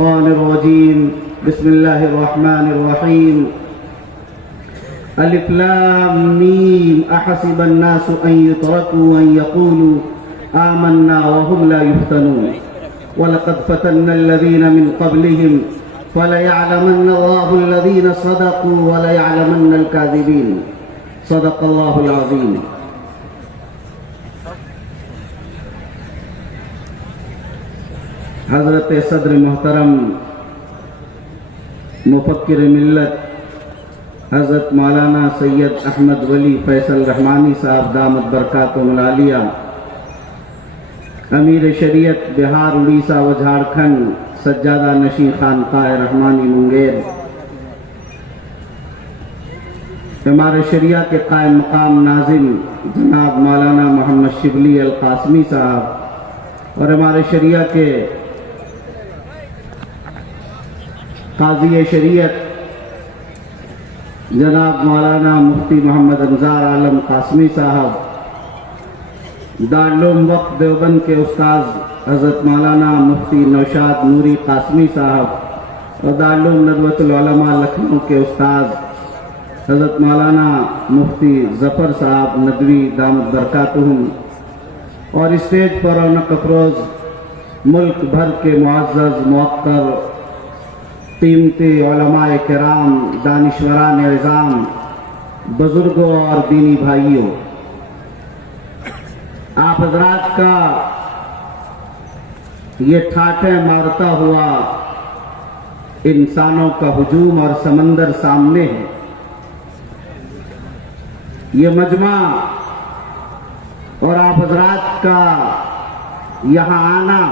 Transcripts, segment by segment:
الشيطان الرجيم بسم الله الرحمن الرحيم الف لام ميم احسب الناس ان يتركوا ان يقولوا آمنا وهم لا يفتنون ولقد فتنا الذين من قبلهم فليعلمن الله الذين صدقوا وليعلمن الكاذبين صدق الله العظيم. حضرت صدر محترم مفکر ملت حضرت مولانا سید احمد ولی فیصل رحمانی صاحب دامت برکاتہم العالیہ، امیر شریعت بہار اڑیسہ و جھارکھنڈ سجادہ نشین خانقاہ رحمانی منگیر، ہمارے شریعہ کے قائم مقام ناظم جناب مولانا محمد شبلی القاسمی صاحب، اور ہمارے شریعہ کے قاضی شریعت جناب مولانا مفتی محمد انظار عالم قاسمی صاحب، دارالعلوم وقف دیوبند کے استاذ حضرت مولانا مفتی نوشاد نوری قاسمی صاحب، اور دارالعلوم ندوۃ العلماء لکھنؤ کے استاذ حضرت مولانا مفتی ظفر صاحب ندوی دامت برکاتہم، اور اسٹیج پر رونق افروز ملک بھر کے معزز موقر قیمتی علماء کرام، دانشوران عظام، بزرگوں اور دینی بھائیوں، آپ حضرات کا یہ ٹھاٹھیں مارتا ہوا انسانوں کا ہجوم اور سمندر سامنے ہے. یہ مجمع اور آپ حضرات کا یہاں آنا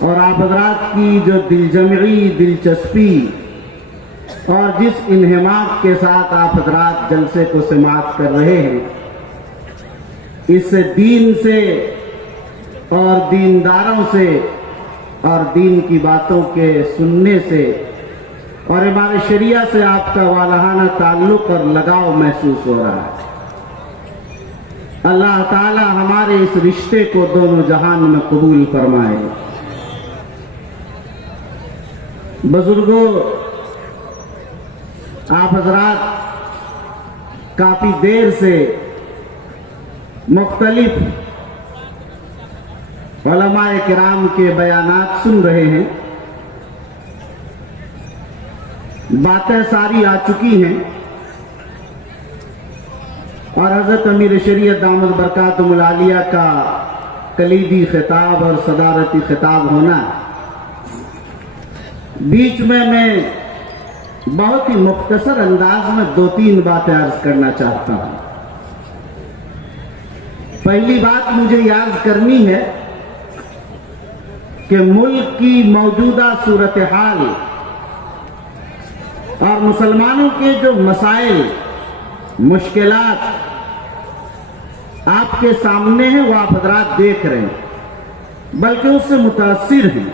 اور آپ حضرات کی جو دل جمعی دلچسپی اور جس انہماک کے ساتھ آپ حضرات جلسے کو سماعت کر رہے ہیں، اس سے دین سے اور دینداروں سے اور دین کی باتوں کے سننے سے اور ہمارے شریعہ سے آپ کا والہانہ تعلق اور لگاؤ محسوس ہو رہا ہے. اللہ تعالی ہمارے اس رشتے کو دونوں جہان میں قبول فرمائے. بزرگوں، آپ حضرات کافی دیر سے مختلف علماء کرام کے بیانات سن رہے ہیں. باتیں ساری آ چکی ہیں، اور حضرت امیر شریعت دامت برکاتہم العالیہ کا کلیدی خطاب اور صدارتی خطاب ہونا ہے. بیچ میں بہت ہی مختصر انداز میں 2-3 باتیں عرض کرنا چاہتا ہوں. پہلی بات مجھے یاد کرنی ہے کہ ملک کی موجودہ صورتحال اور مسلمانوں کے جو مسائل مشکلات آپ کے سامنے ہیں وہ آپ حضرات دیکھ رہے ہیں، بلکہ اس سے متاثر ہیں.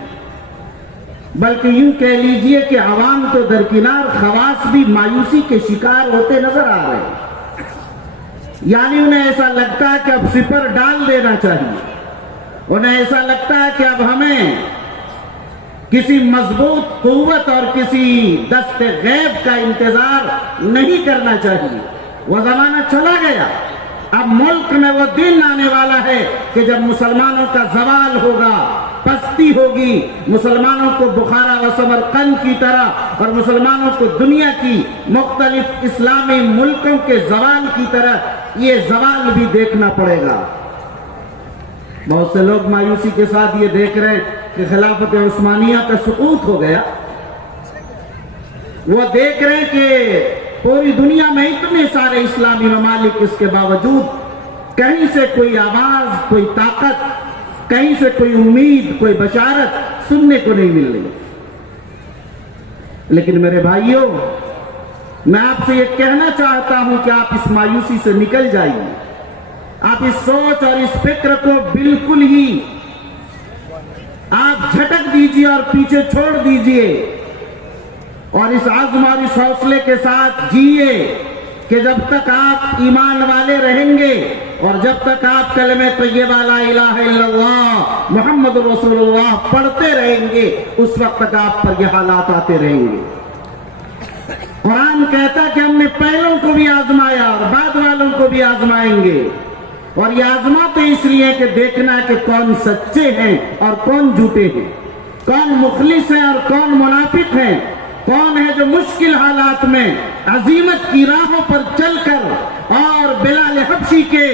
بلکہ یوں کہہ لیجئے کہ عوام تو درکنار، خواص بھی مایوسی کے شکار ہوتے نظر آ رہے ہیں. یعنی انہیں ایسا لگتا ہے کہ اب سپر ڈال دینا چاہیے، انہیں ایسا لگتا ہے کہ اب ہمیں کسی مضبوط قوت اور کسی دست غیب کا انتظار نہیں کرنا چاہیے. وہ زمانہ چلا گیا. اب ملک میں وہ دن آنے والا ہے کہ جب مسلمانوں کا زوال ہوگا، پستی ہوگی، مسلمانوں کو بخارا و سمرقند کی طرح اور مسلمانوں کو دنیا کی مختلف اسلامی ملکوں کے زوال کی طرح یہ زوال بھی دیکھنا پڑے گا. بہت سے لوگ مایوسی کے ساتھ یہ دیکھ رہے ہیں کہ خلافت عثمانیہ کا سقوط ہو گیا. وہ دیکھ رہے ہیں کہ پوری دنیا میں اتنے سارے اسلامی ممالک، اس کے باوجود کہیں سے کوئی آواز، کوئی طاقت، کہیں سے کوئی امید، کوئی بشارت سننے کو نہیں مل رہی. لیکن میرے بھائیوں، میں آپ سے یہ کہنا چاہتا ہوں کہ آپ اس مایوسی سے نکل جائیے. آپ اس سوچ اور اس فکر کو بالکل ہی آپ جھٹک دیجئے اور پیچھے چھوڑ دیجئے، اور اس عزم اور اس حوصلے کے ساتھ جیے کہ جب تک آپ ایمان والے رہیں گے اور جب تک آپ کلمہ طیبہ لا الہ الا اللہ محمد رسول اللہ پڑھتے رہیں گے اس وقت تک آپ پر یہ حالات آتے رہیں گے۔ قرآن کہتا ہے کہ ہم نے پہلوں کو بھی آزمایا اور بعد والوں کو بھی آزمائیں گے، اور یہ آزماتے اس لیے کہ دیکھنا ہے کہ کون سچے ہیں اور کون جھوٹے ہیں، کون مخلص ہیں اور کون منافق ہیں، کون ہے جو مشکل حالات میں عزیمت کی راہوں پر چل کر اور بلال حبشی کے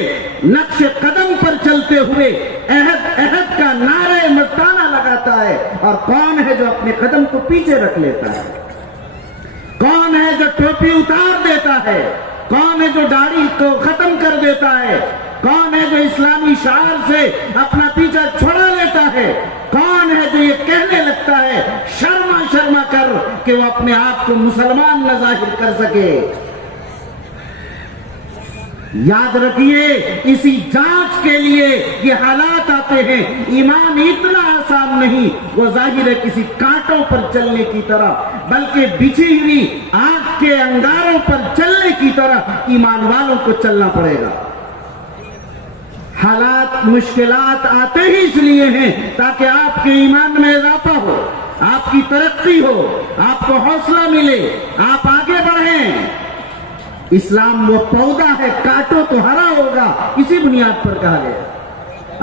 نقش قدم پر چلتے ہوئے عہد کا نعرہ مستانہ لگاتا ہے، اور کون ہے جو اپنے قدم کو پیچھے رکھ لیتا ہے، کون ہے جو ٹوپی اتار دیتا ہے، کون ہے جو داڑھی کو ختم کر دیتا ہے، کون ہے جو اسلامی شعار سے اپنا پیچھا چھڑا لیتا ہے، کون ہے جو یہ کہنے لگتا ہے شرما شرما کر کہ وہ اپنے آپ کو مسلمان نہ ظاہر کر سکے۔ یاد رکھیے اسی جانچ کے لیے یہ حالات آتے ہیں۔ ایمان اتنا آسان نہیں، وہ ظاہر ہے کسی کانٹوں پر چلنے کی طرح، بلکہ بچھی ہوئی آگ کے انگاروں پر چلنے کی طرح ایمان والوں کو چلنا پڑے گا۔ حالات مشکلات آتے ہی اس لیے ہیں تاکہ آپ کے ایمان میں اضافہ ہو، آپ کی ترقی ہو، آپ کو حوصلہ ملے، آپ آگے بڑھیں۔ اسلام وہ پودا ہے، کاٹو تو ہرا ہوگا، اسی بنیاد پر کہا گیا۔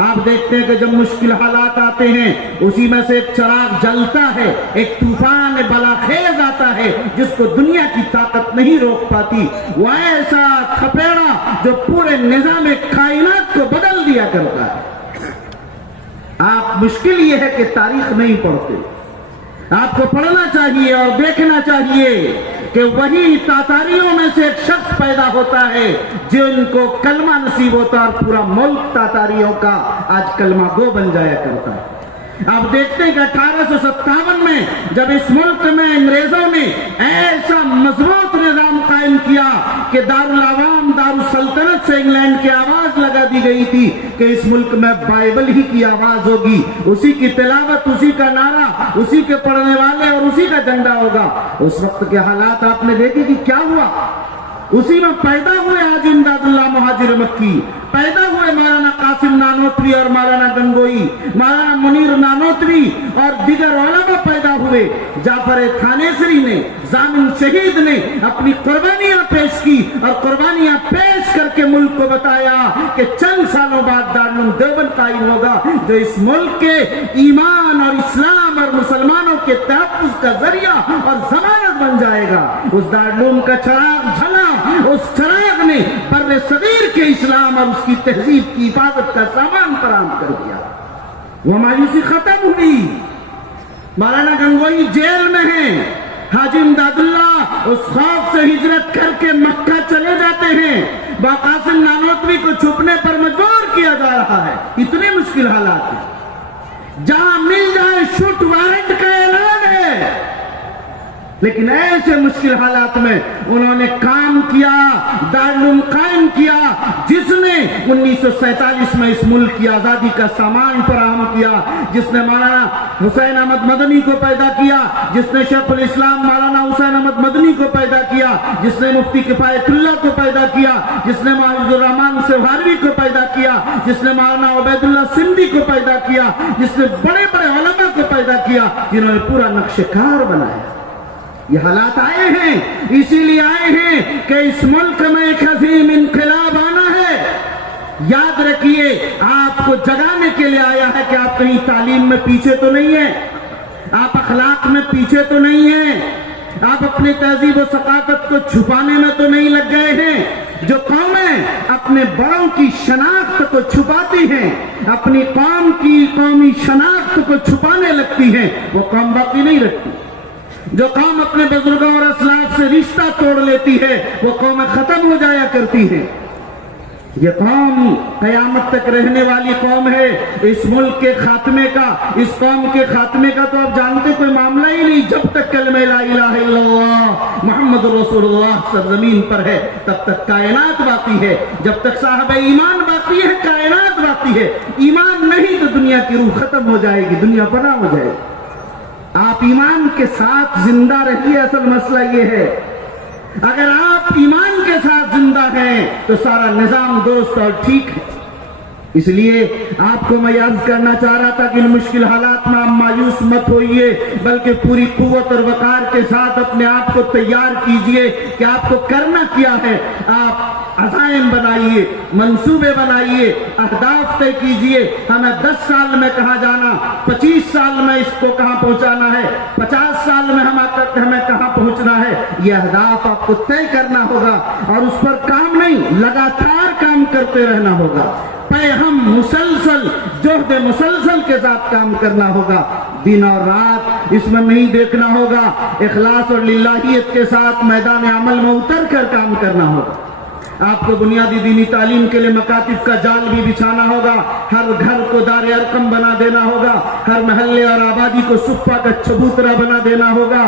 آپ دیکھتے ہیں کہ جب مشکل حالات آتے ہیں اسی میں سے ایک چراغ جلتا ہے، ایک طوفان بلاخیز آتا ہے جس کو دنیا کی طاقت نہیں روک پاتی، وہ ایسا تھپیڑا جو پورے نظام کائنات کو بدل دیا کرتا ہے۔ آپ مشکل یہ ہے کہ تاریخ نہیں پڑھتے، آپ کو پڑھنا چاہیے اور دیکھنا چاہیے کہ وہی تاتاریوں میں سے ایک شخص پیدا ہوتا ہے جن کو کلمہ نصیب ہوتا اور پورا ملک تاتاریوں کا آج کلمہ گو بن جایا کرتا ہے۔ آپ دیکھتے ہیں کہ 1857 میں جب اس ملک میں انگریزوں نے ایسا مضبوط نظام قائم کیا کہ دارالعوام دارالسلطنت سے انگلینڈ کی آواز لگا دی گئی تھی کہ اس ملک میں بائبل ہی کی آواز ہوگی، اسی کی تلاوت، اسی کا نعرہ، اسی کے پڑھنے والے اور اسی کا جھنڈا ہوگا۔ اس وقت کے حالات آپ نے دیکھے کہ کیا ہوا۔ اسی میں پیدا ہوئے حاجی امداد اللہ مہاجر مکی، پیدا ہوئے مولانا قاسم نانوتوی اور مولانا گنگوئی، مولانا منیر نانوتوی اور دیگر علماء پیدا ہوئے۔ جعفر تھانیسری نے، ضامن شہید نے اپنی قربانیاں پیش کی اور قربانیاں پیش کر کے ملک کو بتایا کہ چند سالوں بعد دارالعلوم دیوبند قائم ہوگا جو اس ملک کے ایمان اور اسلام اور مسلمانوں کے تحفظ کا ذریعہ اور ضمانت بن جائے گا۔ اس دارالعلوم کا چراغ جھلا، اس چراغ نے بر صغیر کے اسلام اور اس کی تہذیب کی حفاظت کا سامان فراہم کر دیا۔ وہ مایوسی ختم ہوئی۔ مولانا گنگوئی جیل میں ہیں، حاجی امداد اللہ اس خوف سے ہجرت کر کے مکہ چلے جاتے ہیں، قاسم نانوتوی کو چھپنے پر مجبور کیا جا رہا ہے۔ اتنے مشکل حالات ہیں، جہاں مل جائے شوٹ وارنٹ کا اعلان ہے، لیکن ایسے مشکل حالات میں انہوں نے کام کیا، دارالعلوم قائم کیا، جس نے 1947 میں اس ملک کی آزادی کا سامان فراہم کیا، جس نے مولانا حسین احمد مدنی کو پیدا کیا، جس نے شیخ الاسلام مولانا حسین احمد مدنی کو پیدا کیا، جس نے مفتی کفایت اللہ کو پیدا کیا، جس نے معاذ الرحمان سہاروی کو پیدا کیا، جس نے مولانا عبید اللہ سندھی کو پیدا کیا، جس نے بڑے بڑے علماء کو پیدا کیا، جنہوں نے پورا نقش کار بنایا۔ یہ حالات آئے ہیں، اسی لیے آئے ہیں کہ اس ملک میں ایک عظیم انقلاب آنا ہے۔ یاد رکھیے آپ کو جگانے کے لیے آیا ہے کہ آپ کہیں تعلیم میں پیچھے تو نہیں ہیں، آپ اخلاق میں پیچھے تو نہیں ہیں، آپ اپنی تہذیب و ثقافت کو چھپانے میں تو نہیں لگ گئے ہیں۔ جو قومیں اپنے بڑوں کی شناخت کو چھپاتی ہیں، اپنی قوم کی قومی شناخت کو چھپانے لگتی ہیں، وہ قوم باقی نہیں رکھتی۔ جو قوم اپنے بزرگوں اور اسلاف سے رشتہ توڑ لیتی ہے وہ قوم ختم ہو جایا کرتی ہے۔ یہ قوم قیامت تک رہنے والی قوم ہے۔ اس ملک کے خاتمے کا، اس قوم کے خاتمے کا تو آپ جانتے کوئی معاملہ ہی نہیں۔ جب تک کلمہ لا الہ الا اللہ محمد رسول اللہ سرزمین پر ہے تب تک کائنات باقی ہے، جب تک صاحب ایمان باقی ہے کائنات باقی ہے۔ ایمان نہیں تو دنیا کی روح ختم ہو جائے گی، دنیا فنا ہو جائے گی۔ آپ ایمان کے ساتھ زندہ رہیے۔ اصل مسئلہ یہ ہے اگر آپ ایمان کے ساتھ زندہ ہیں تو سارا نظام درست اور ٹھیک ہے. اس لیے آپ کو میں عرض کرنا چاہ رہا تھا کہ ان مشکل حالات میں آپ مایوس مت ہوئیے، بلکہ پوری قوت اور وقار کے ساتھ اپنے آپ کو تیار کیجئے کہ آپ کو کرنا کیا ہے. آپ عزائم بنائیے، منصوبے بنائیے، اہداف طے کیجئے. ہمیں 10 سال میں کہاں جانا، 25 سال میں اس کو کہاں پہنچانا ہے، 50 سال میں ہمیں کہاں پہنچنا ہے. یہ اہداف آپ کو طے کرنا ہوگا اور اس پر کام نہیں، لگاتار کام کرتے رہنا ہوگا. ہم مسلسل جہد مسلسل کے ساتھ کام کرنا ہوگا. دن اور رات اس میں نہیں دیکھنا ہوگا، اخلاص اور للہیت کے ساتھ میدان عمل میں اتر کر کام کرنا ہوگا. آپ کو بنیادی دینی تعلیم کے لیے مکاتب کا جال بھی بچھانا ہوگا. ہر گھر کو دار ارقم بنا دینا ہوگا، ہر محلے اور آبادی کو صفہ کا چبوترا بنا دینا ہوگا.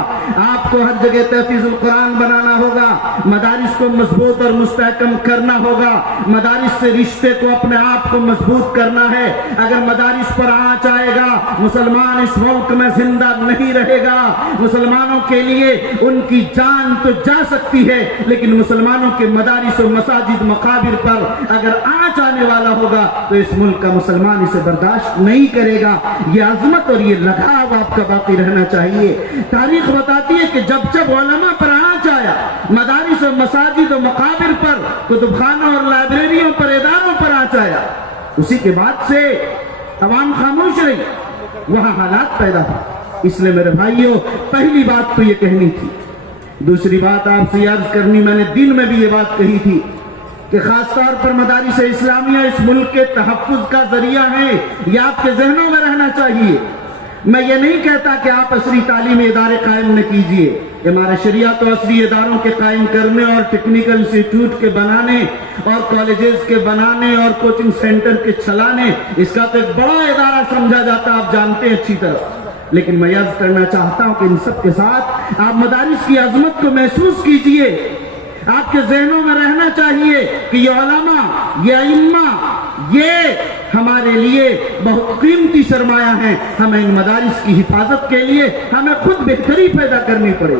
آپ کو ہر جگہ تحفیظ القرآن بنانا ہوگا، مدارس کو مضبوط اور مستحکم کرنا ہوگا. مدارس سے رشتے کو اپنے آپ کو مضبوط کرنا ہے. اگر مدارس پر آنچ آئے گا، مسلمان اس ملک میں زندہ نہیں رہے گا. مسلمانوں کے لیے ان کی جان تو جا سکتی ہے، لیکن مسلمانوں کے مدارس و مساجد مقابر پر اگر آنچ آنے والا ہوگا تو اس ملک کا مسلمان اسے برداشت نہیں کرے گا. یہ عظمت اور یہ لگاؤ آپ کا باقی رہنا چاہیے. تاریخ بتاتی ہے کہ جب جب علماء پر آنچ آیا، مدارس و مساجد و مقابر پر، کتب خانوں اور لائبریریوں پر، اداروں پر آنچ آیا، اسی کے بعد سے عوام خاموش رہی، وہاں حالات پیدا ہو. اس لیے میرے بھائیوں، پہلی بات تو یہ کہنی تھی. دوسری بات آپ سے عرض کرنی، میں نے دن میں بھی یہ بات کہی تھی کہ خاص طور پر مدارس اسلامیہ اس ملک کے تحفظ کا ذریعہ ہیں. یہ آپ کے ذہنوں میں رہنا چاہیے. میں یہ نہیں کہتا کہ آپ عصری تعلیمی ادارے قائم نہ کیجئے. امارت شریعہ تو عصری اداروں کے قائم کرنے اور ٹیکنیکل انسٹیٹیوٹ کے بنانے اور کالجز کے بنانے اور کوچنگ سینٹر کے چلانے، اس کا تو ایک بڑا ادارہ سمجھا جاتا، آپ جانتے ہیں اچھی طرح. لیکن میں عرض کرنا چاہتا ہوں کہ ان سب کے ساتھ آپ مدارس کی عظمت کو محسوس کیجئے. آپ کے ذہنوں میں رہنا چاہیے کہ یہ علماء، یہ ائمہ، یہ ہمارے لیے بہت قیمتی سرمایہ ہیں. ہمیں ان مدارس کی حفاظت کے لیے ہمیں خود بہتری پیدا کرنی پڑے.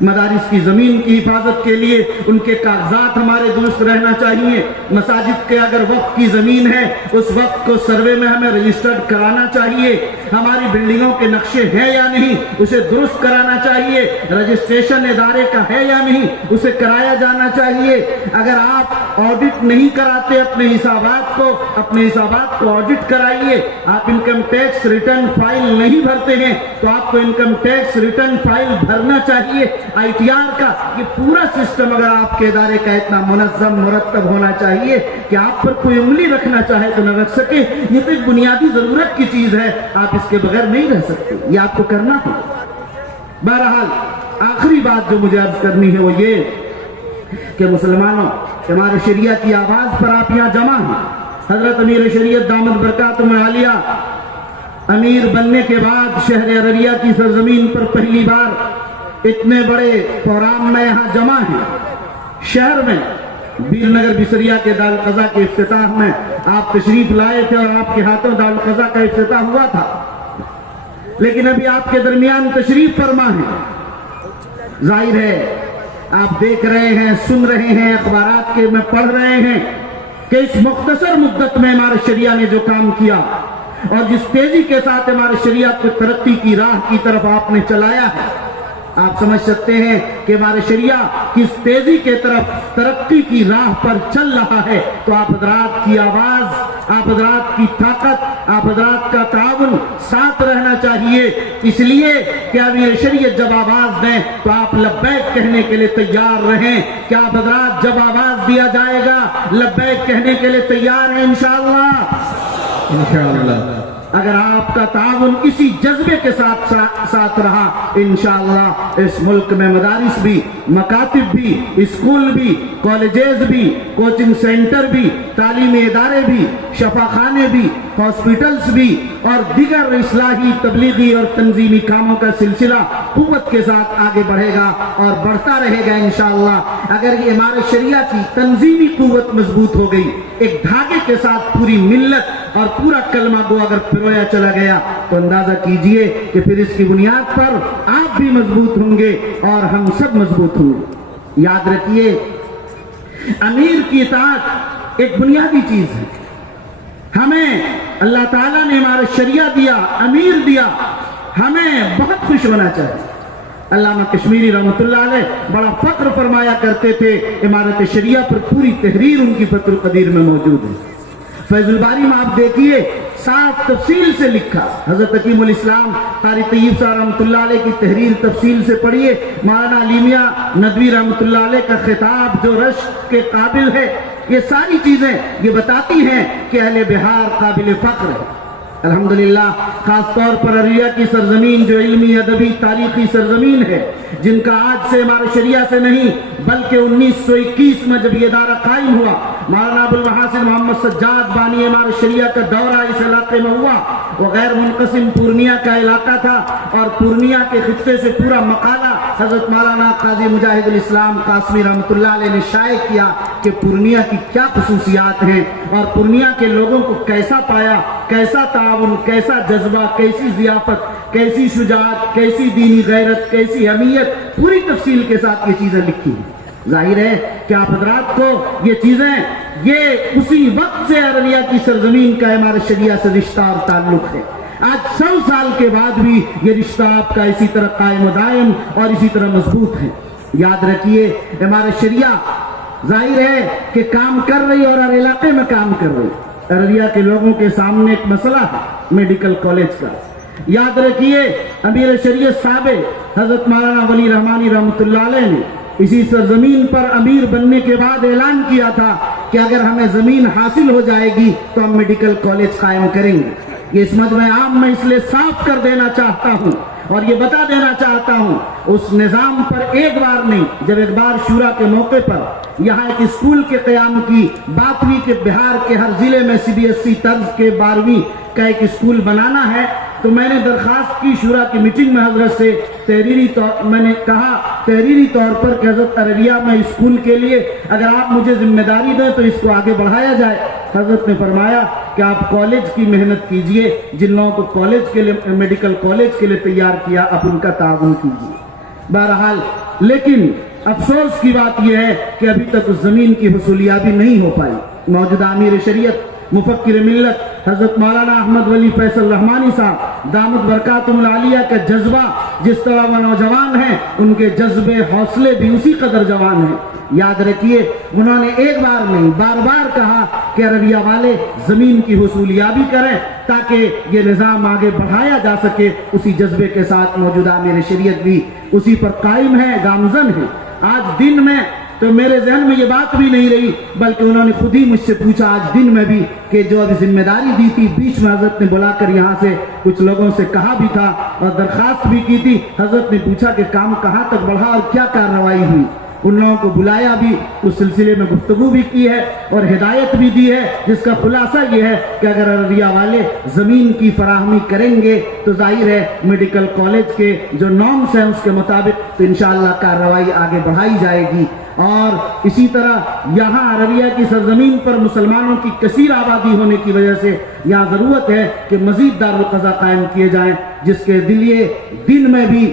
مدارس کی زمین کی حفاظت کے لیے ان کے کاغذات ہمارے درست رہنا چاہیے. مساجد کے اگر وقف کی زمین ہے، اس وقت کو سروے میں ہمیں رجسٹرڈ کرانا چاہیے. ہماری بلڈنگوں کے نقشے ہیں یا نہیں، اسے درست کرانا چاہیے. رجسٹریشن ادارے کا ہے یا نہیں، اسے کرایا جانا چاہیے. اگر آپ آڈٹ نہیں کراتے اپنے حسابات کو آڈٹ کرائیے. آپ انکم ٹیکس ریٹرن فائل نہیں بھرتے ہیں تو آپ کو انکم ٹیکس ریٹرن فائل بھرنا چاہیے. آئی ٹی آر کا یہ پورا سسٹم اگر آپ کے ادارے کا اتنا منظم مرتب ہونا چاہیے کہ آپ پر کوئی انگلی رکھنا چاہے تو نہ رکھ سکے. یہ تو ایک بنیادی ضرورت کی چیز ہے، آپ اس کے بغیر نہیں رہ سکتے. یہ آپ کو کرنا ہوگا. بہرحال آخری بات جو مجھے عرض کرنی ہے وہ یہ کہ مسلمانوں، ہمارے شریعہ کی آواز پر آپ یہاں جمع ہیں. حضرت امیر شریعت دامت برکاتہم عالیہ امیر بننے کے بعد شہر ارریہ کی سرزمین پر پہلی بار اتنے بڑے پروگرام میں یہاں جمع ہیں. شہر میں بیر نگر بسریا کے دارالقضا کے افتتاح میں آپ تشریف لائے تھے اور آپ کے ہاتھوں دارالقضا کا افتتاح ہوا تھا. لیکن ابھی آپ کے درمیان تشریف فرما ہے. ظاہر ہے آپ دیکھ رہے ہیں، سن رہے ہیں، اخبارات کے میں پڑھ رہے ہیں کہ اس مختصر مدت میں ہمارے شریعہ نے جو کام کیا اور جس تیزی کے ساتھ ہمارے شریعہ کو ترقی کی راہ کی طرف آپ نے چلایا ہے، آپ سمجھ سکتے ہیں کہ ہمارے شریعہ کس تیزی کے طرف ترقی کی راہ پر چل رہا ہے. تو آپ حضرات کی آواز، آپ حضرات کی طاقت، آپ حضرات کا تعاون ساتھ رہنا چاہیے. اس لیے کہ امیر شریعت جب آواز دیں تو آپ لبیک کہنے کے لیے تیار رہیں. کیا آپ حضرات جب آواز دیا جائے گا لبیک کہنے کے لیے تیار ہیں؟ انشاءاللہ. انشاءاللہ اگر آپ کا تعاون اسی جذبے کے ساتھ رہا، انشاءاللہ اس ملک میں مدارس بھی، مکاتب بھی، اسکول بھی، کالجز بھی، کوچنگ سینٹر بھی، تعلیمی ادارے بھی، شفاخانے بھی، ہاسپٹلز بھی اور دیگر اصلاحی، تبلیغی اور تنظیمی کاموں کا سلسلہ قوت کے ساتھ آگے بڑھے گا اور بڑھتا رہے گا انشاءاللہ. اگر یہ ہمارے شریعہ کی تنظیمی قوت مضبوط ہو گئی، ایک دھاگے کے ساتھ پوری ملت اور پورا کلمہ گو اگر پرویا چلا گیا، تو اندازہ کیجئے کہ پھر اس کی بنیاد پر آپ بھی مضبوط ہوں گے اور ہم سب مضبوط ہوں گے. یاد رکھیے امیر کی اطاعت ایک بنیادی چیز ہے. ہمیں اللہ تعالیٰ نے ہمارا شریعہ دیا، امیر دیا، ہمیں بہت خوش ہونا چاہیے. علامہ کشمیری رحمۃ اللہ علیہ بڑا فخر فرمایا کرتے تھے، عمارت شریعہ پر پوری تحریر ان کی فتح القدیر میں موجود ہے. فیض الباری میں آپ دیکھیے صاف تفصیل سے لکھا. حضرت حکیم الاسلام قاری طیب صاحب رحمۃ اللہ علیہ کی تحریر تفصیل سے پڑھیے. مولانا علی میاں ندوی رحمۃ اللہ علیہ کا خطاب جو رشک کے قابل ہے، یہ ساری چیزیں یہ بتاتی ہیں کہ اہل بہار قابل فخر ہے. الحمدللہ خاص طور پر ارریہ کی سرزمین جو علمی ادبی تاریخی سرزمین ہے، جن کا آج سے ہمارے شریعہ سے نہیں بلکہ 1921 میں جب یہ ادارہ قائم ہوا، مولانا ابو المحاسن محمد سجاد بانی ہمارے شریعہ کا دورہ اس علاقے میں ہوا. وہ غیر منقسم پورنیہ کا علاقہ تھا اور پورنیہ کے خطے سے پورا مقالہ حضرت مولانا قاضی مجاہد الاسلام قاسمی رحمۃ اللہ علیہ نے شائع کیا کہ پورنیہ کی کیا خصوصیات ہیں اور پورنیہ کے لوگوں کو کیسا پایا، کیسا تعاون، کیسا جذبہ، کیسی ضیافت، کیسی شجاعت، کیسی دینی غیرت، کیسی اہمیت، پوری تفصیل کے ساتھ یہ چیزیں لکھی ہیں. ظاہر ہے کہ آپ حضرات کو یہ چیزیں یہ اسی وقت سے ارریہ کی سرزمین کا ہمارے شریعہ سے رشتہ اور تعلق ہے. آج 100 سال کے بعد بھی یہ رشتہ آپ کا اسی طرح قائم و دائم اور اسی طرح مضبوط ہے. یاد رکھیے ہمارے شریعہ ظاہر ہے کہ کام کر رہی اور ہر علاقے میں کام کر رہی. ارریہ کے لوگوں کے سامنے ایک مسئلہ ہے میڈیکل کالج کا. یاد رکھیے امیر شریعت صاحب حضرت مولانا ولی رحمانی رحمۃ اللہ علیہ نے اسی سرزمین پر امیر بننے کے بعد اعلان کیا تھا کہ اگر ہمیں زمین حاصل ہو جائے گی تو ہم میڈیکل کالج قائم کریں گے. یہ اس مجمع عام میں اس لیے صاف کر دینا چاہتا ہوں اور یہ بتا دینا چاہتا ہوں، اس نظام پر ایک بار نہیں، جب ایک بار شورا کے موقع پر یہاں ایک اسکول کے قیام کی بات ہوئی کہ بہار کے ہر ضلع میں CBSE طرز کے 12ویں کا ایک اسکول بنانا ہے، تو میں نے درخواست کی شورا کی میٹنگ میں حضرت سے میں نے کہا تحریری طور پر کہ حضرت ارریہ میں اسکول کے لیے اگر آپ مجھے ذمہ داری دیں تو اس کو آگے بڑھایا جائے. حضرت نے فرمایا کہ آپ کالج کی محنت کیجئے، جن لوگوں کو کالج کے لیے میڈیکل کالج کے لیے تیار کیا آپ ان کا تعاون کیجئے. بہرحال لیکن افسوس کی بات یہ ہے کہ ابھی تک اس زمین کی حصولیابی نہیں ہو پائی. موجودہ امیر شریعت مفکر ملت حضرت مولانا احمد ولی فیصل رحمانی صاحب دامت برکاتہم العالیہ کا جذبہ جس طرح وہ نوجوان ہیں، ان کے جذبے حوصلے بھی اسی قدر جوان ہیں. یاد رکھیے انہوں نے ایک بار نہیں بار بار کہا کہ ارریہ والے زمین کی حصولیابی کریں تاکہ یہ نظام آگے بڑھایا جا سکے. اسی جذبے کے ساتھ موجودہ امیر شریعت بھی اسی پر قائم ہے، گامزن ہے. آج دن میں تو میرے ذہن میں یہ بات بھی نہیں رہی بلکہ انہوں نے خود ہی مجھ سے پوچھا آج دن میں بھی کہ جو ابھی ذمہ داری دی تھی بیچ میں حضرت نے بلا کر یہاں سے کچھ لوگوں سے کہا بھی تھا اور درخواست بھی کی تھی. حضرت نے پوچھا کہ کام کہاں تک بڑھا اور کیا کارروائی ہوئی. ان لوگوں کو بلایا بھی، اس سلسلے میں گفتگو بھی کی ہے اور ہدایت بھی دی ہے، جس کا خلاصہ یہ ہے کہ اگر ارریہ والے زمین کی فراہمی کریں گے تو ظاہر ہے میڈیکل کالج کے جو نارمز ہیں اس کے مطابق انشاءاللہ کارروائی آگے بڑھائی جائے گی. اور اسی طرح یہاں ارریہ کی سرزمین پر مسلمانوں کی کثیر آبادی ہونے کی وجہ سے یہاں ضرورت ہے کہ مزید دارالقضا قائم کیے جائیں، جس کے لیے دن میں بھی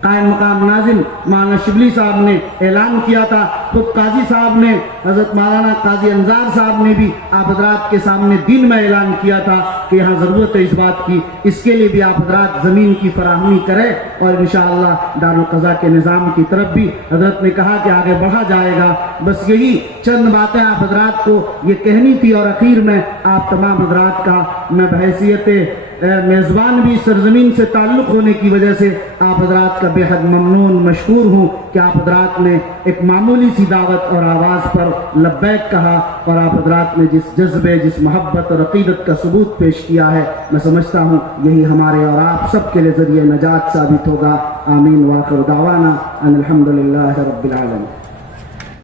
قائم مقام ناظم مولانا شبلی صاحب نے اعلان کیا تھا. خود قاضی صاحب نے حضرت مولانا قاضی انظار صاحب نے بھی آپ حضرات کے سامنے دن میں اعلان کیا تھا کہ یہاں ضرورت ہے اس بات کی. اس کے لیے بھی آپ حضرات زمین کی فراہمی کریں اور انشاءاللہ دارالقضا کے نظام کی طرف بھی حضرت نے کہا کہ آگے بڑھا جائے گا. بس یہی چند باتیں آپ حضرات کو یہ کہنی تھی اور اخیر میں آپ تمام حضرات کا میں بحیثیت میزبان بھی سرزمین سے تعلق ہونے کی وجہ سے آپ حضرات کا بے حد ممنون مشکور ہوں کہ آپ حضرات نے ایک معمولی سی دعوت اور آواز پر لبیک کہا اور آپ حضرات نے جس جذبے جس محبت اور عقیدت کا ثبوت پیش کیا ہے میں سمجھتا ہوں یہی ہمارے اور آپ سب کے لیے ذریعہ نجات ثابت ہوگا. آمین. وآخر دعوانا ان الحمدللہ رب العالمین.